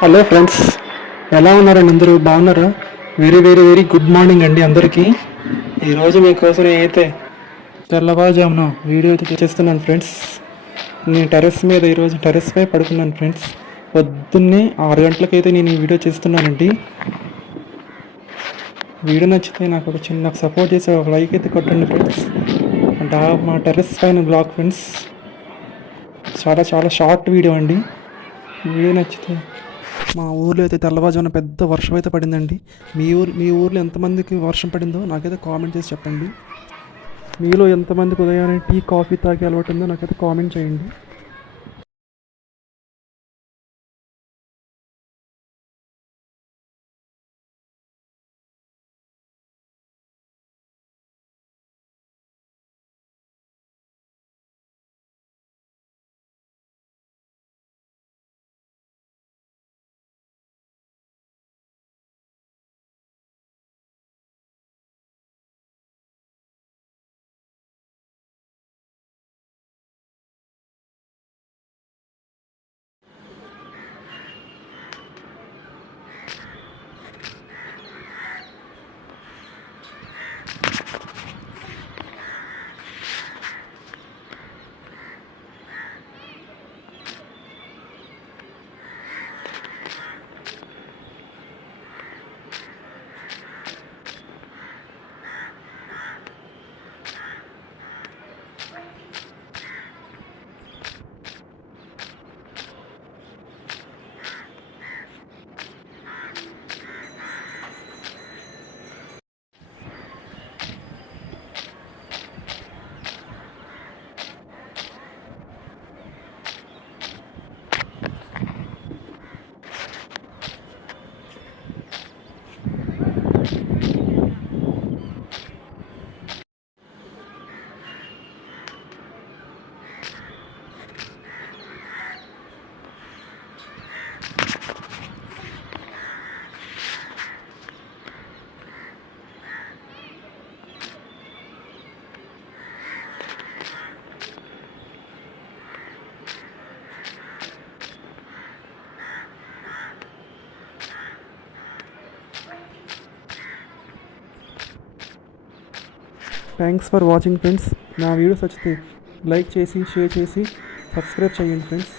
Hello friends ఎలా ఉన్నారండి అందరూ? బాగున్నారా? Very very very good morning అండి అందరికీ. ఈరోజు మీకోసం నేనైతే తెల్లవారుజామున వీడియో అయితే చేస్తున్నాను ఫ్రెండ్స్. నేను టెర్రస్ మీద ఈరోజు టెర్రస్ పై పడుకున్నాను ఫ్రెండ్స్. పొద్దున్నే ఆరు గంటలకైతే నేను ఈ వీడియో చేస్తున్నానండి. వీడియో నచ్చితే నాకు ఒక చిన్న సపోర్ట్ చేసి ఒక లైక్ అయితే కొట్టండి ఫ్రెండ్స్. అంటే మా టెర్రస్ పైన బ్లాగ్ ఫ్రెండ్స్. చాలా చాలా షార్ట్ వీడియో అండి. వీడియో నచ్చితే మా ఊర్లో అయితే తెల్లవారుజామున పెద్ద వర్షం అయితే పడిందండి. మీ ఊరు మీ ఊర్లో ఎంతమందికి వర్షం పడిందో నాకైతే కామెంట్ చేసి చెప్పండి. మీలో ఎంతమందికి ఉదయాన్నే టీ కాఫీ తాగే అలవాటు ఉందో నాకైతే కామెంట్ చేయండి. థ్యాంక్స్ ఫర్ వాచింగ్ ఫ్రెండ్స్ నా వీడియోస్ వచ్చితే లైక్ చేసి షేర్ చేసి సబ్స్క్రైబ్ చేయండి ఫ్రెండ్స్